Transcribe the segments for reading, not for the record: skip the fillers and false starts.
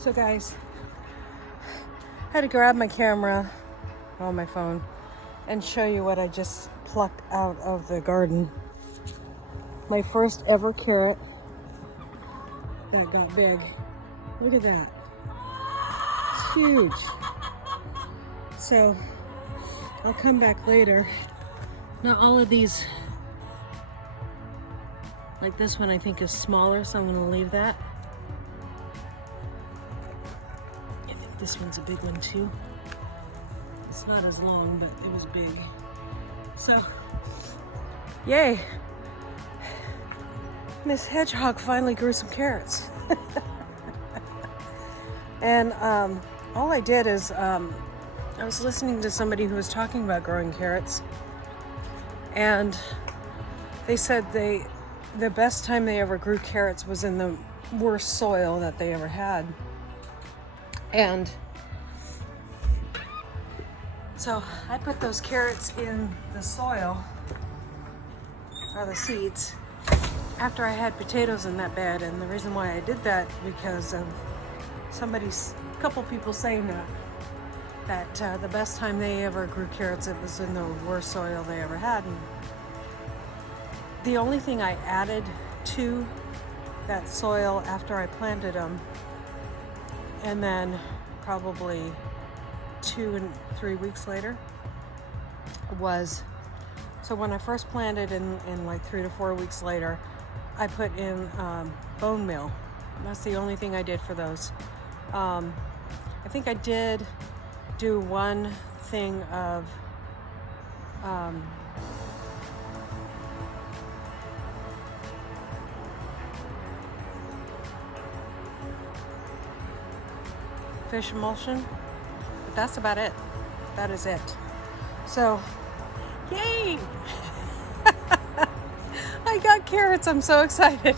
So guys, I had to grab my camera on my phone and show you what I just plucked out of the garden. My first ever carrot that got big. Look at that. It's huge. So I'll come back later. Now all of these, like this one I think is smaller, so I'm gonna leave that. I think this one's a big one too. It's not as long, but it was big. So, yay! Miss Hedgehog finally grew some carrots. And all I did is, I was listening to somebody who was talking about growing carrots, and they said the best time they ever grew carrots was in the worst soil that they ever had. And so I put those carrots in the soil, or the seeds, after I had potatoes in that bed. And the reason why I did that, because of a couple people saying that the best time they ever grew carrots, it was in the worst soil they ever had. And the only thing I added to that soil after I planted them, and then probably 2 and 3 weeks later, was, so when I first planted, and like 3 to 4 weeks later, I put in bone meal. That's the only thing I did for those. I think I did do one thing of fish emulsion, but that's about it. That is it. So, yay! I got carrots. I'm so excited.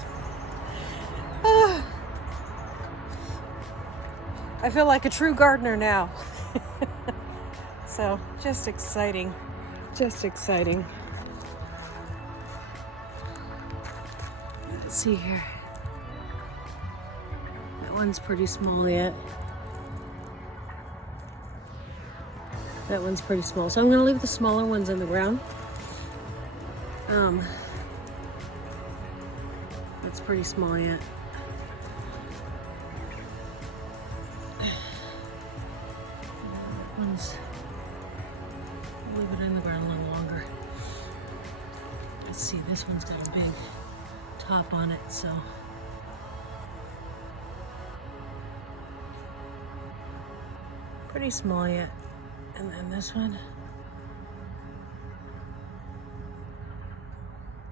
I feel like a true gardener now. So, just exciting. Just exciting. Let's see here. That one's pretty small yet. That one's pretty small. So I'm going to leave the smaller ones in the ground. That's pretty small yet. One's, leave it in the ground a little longer. Let's see, this one's got a big top on it, so. Pretty small yet. And then this one,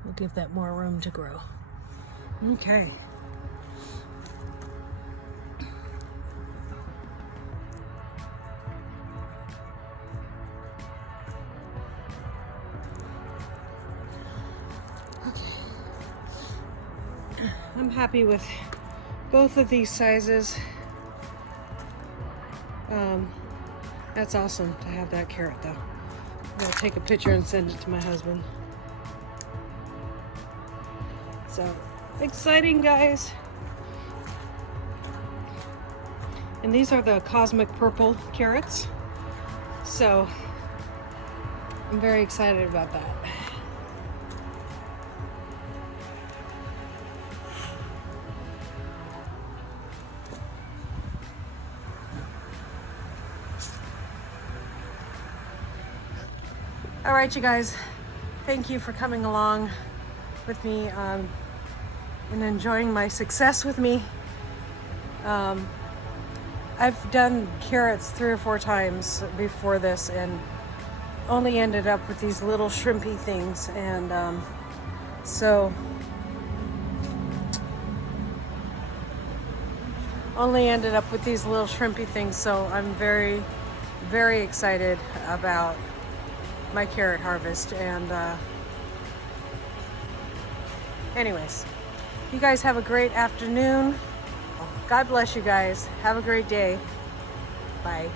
we'll give that more room to grow. Okay. I'm happy with both of these sizes. That's awesome to have that carrot though. I'm gonna take a picture and send it to my husband. So exciting, guys. And these are the cosmic purple carrots. So I'm very excited about that. All right, you guys, thank you for coming along with me and enjoying my success with me. I've done carrots 3 or 4 times before this and only ended up with these little shrimpy things. And so only ended up with these little shrimpy things. So I'm very, very excited about my carrot harvest. And anyways, you guys have a great afternoon. God bless you guys. Have a great day. Bye.